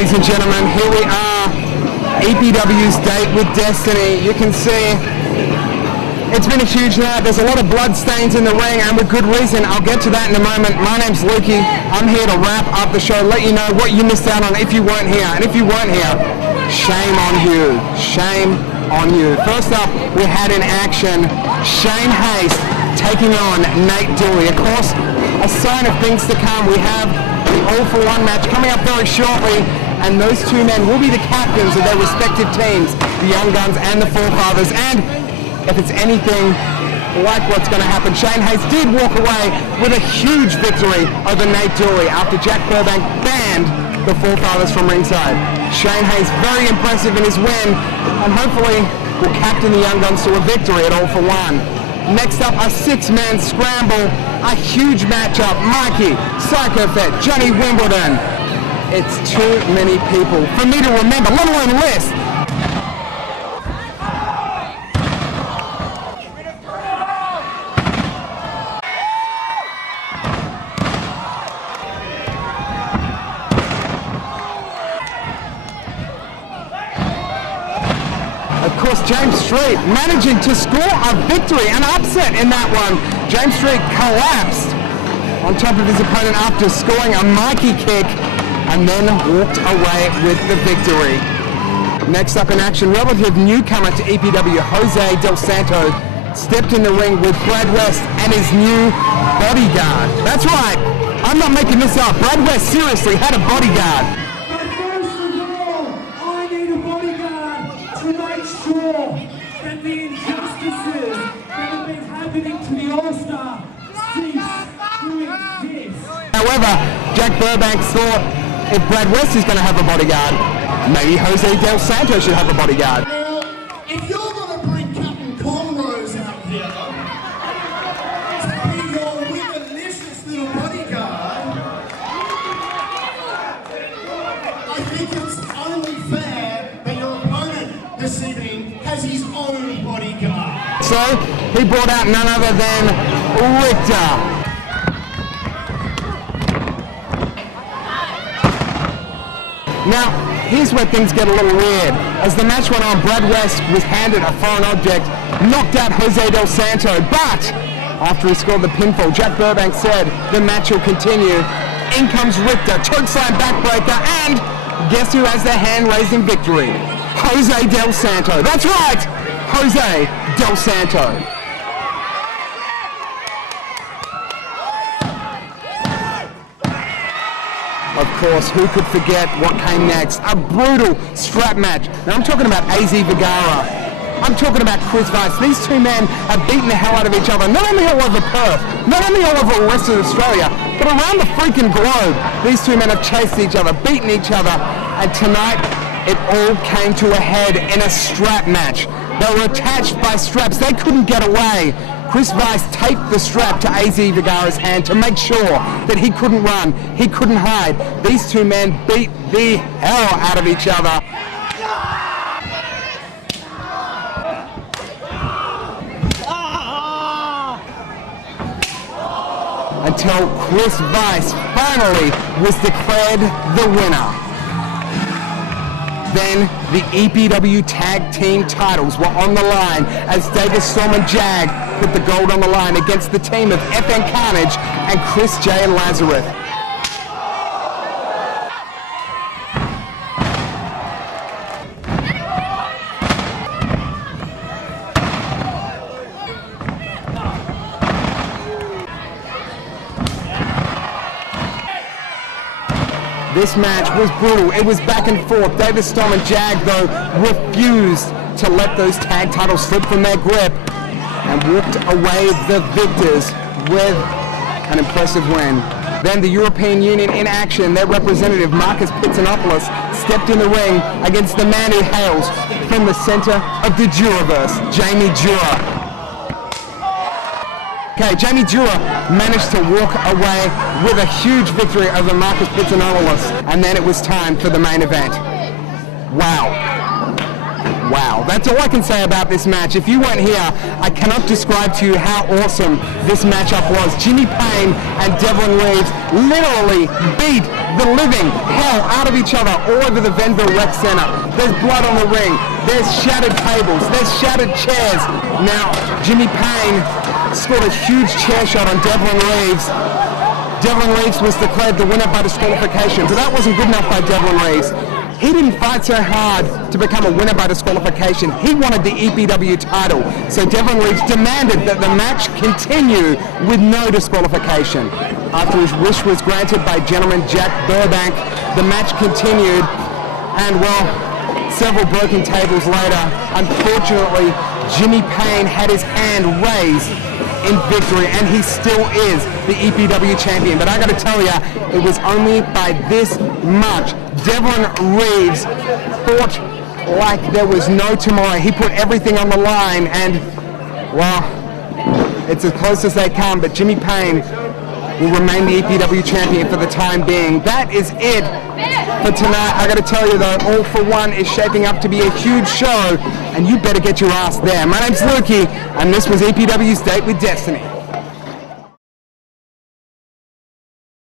Ladies and gentlemen, here we are, EPW's Date with Destiny. You can see it's been a huge night. There's a lot of blood stains in the ring, and with good reason. I'll get to that in a moment. My name's Lukey. I'm here to wrap up the show, let you know what you missed out on if you weren't here. And if you weren't here, shame on you. Shame on you. First up, we had in action Shane Hayes taking on Nate Dooley. Of course, a sign of things to come. We have the all-for-one match coming up very shortly, and those two men will be the captains of their respective teams, the Young Guns and the Forefathers. And if it's anything like what's going to happen, Shane Hayes did walk away with a huge victory over Nate Dooley after Jack Burbank banned the Forefathers from ringside. Shane Hayes very impressive in his win, and hopefully will captain the Young Guns to a victory at all-for-one. Next up, a six-man scramble, a huge matchup. Mikey, Psycho Fett, Johnny Wimbledon. It's too many people for me to remember, let alone list. Of course, James Street managing to score a victory, an upset in that one. James Street collapsed on top of his opponent after scoring a Mikey kick and then walked away with the victory. Next up in action, relative newcomer to EPW, Jose Del Santo, stepped in the ring with Brad West and his new bodyguard. That's right, I'm not making this up. Brad West seriously had a bodyguard. That the injustices that have been happening to the All-Star cease to exist. However, Jack Burbank thought if Brad West is going to have a bodyguard, maybe Jose Del Santo should have a bodyguard. Well, if you're going to bring Captain Cornrows out here to be your wigalicious little bodyguard, I think it's only fair that your opponent this evening has his own bodyguard. So he brought out none other than Richter. Now, here's where things get a little weird. As the match went on, Brad West was handed a foreign object, knocked out Jose Del Santo, but after he scored the pinfall, Jack Burbank said the match will continue. In comes Richter, chokeslam backbreaker, and guess who has their hand raised in victory? Jose Del Santo. That's right, Jose Del Santo. Of course, who could forget what came next? A brutal strap match. Now I'm talking about AZ Vergara. I'm talking about Chris Weiss. These two men have beaten the hell out of each other, not only all over Perth, not only all over Western Australia, but around the freaking globe. These two men have chased each other, beaten each other, and tonight it all came to a head in a strap match. They were attached by straps. They couldn't get away. Chris Weiss taped the strap to AZ Vergara's hand to make sure that he couldn't run, he couldn't hide. These two men beat the hell out of each other. Until Chris Weiss finally was declared the winner. Then the EPW Tag Team titles were on the line as Davis Storm and Jag put the gold on the line against the team of FN Carnage and Chris J. and Lazarus. This match was brutal. It was back and forth. Davis Storm and Jag, though, refused to let those tag titles slip from their grip and walked away the victors with an impressive win. Then the European Union in action. Their representative, Marcus Pitsanopoulos, stepped in the ring against the man who hails from the center of the Juraverse, Jamie Jura. Okay, Jamie Jura managed to walk away with a huge victory over Marcus Pitsanopoulos, and then it was time for the main event. Wow. wow. That's all I can say about this match. If you weren't here, I cannot describe to you how awesome this matchup was. Jimmy Payne and Devlin Reeves literally beat the living hell out of each other all over the Venville Rec Center. There's blood on the ring. There's shattered tables. There's shattered chairs. Now, Jimmy Payne scored a huge chair shot on Devlin Reeves. Devlin Reeves was declared the winner by disqualification, but that wasn't good enough by Devlin Reeves. He didn't fight so hard to become a winner by disqualification. He wanted the EPW title. So Devlin Reeves demanded that the match continue with no disqualification. After his wish was granted by gentleman Jack Burbank, the match continued, and well, several broken tables later, unfortunately, Jimmy Payne had his hand raised in victory, and he still is the EPW champion. But I gotta tell you, it was only by this much. Devlin Reeves fought like there was no tomorrow. He put everything on the line, and well, it's as close as they come, but Jimmy Payne will remain the EPW champion for the time being. That is it for tonight. I gotta tell you though, All for One is shaping up to be a huge show, and you better get your ass there. My name's Lukey, and this was EPW's Date with Destiny.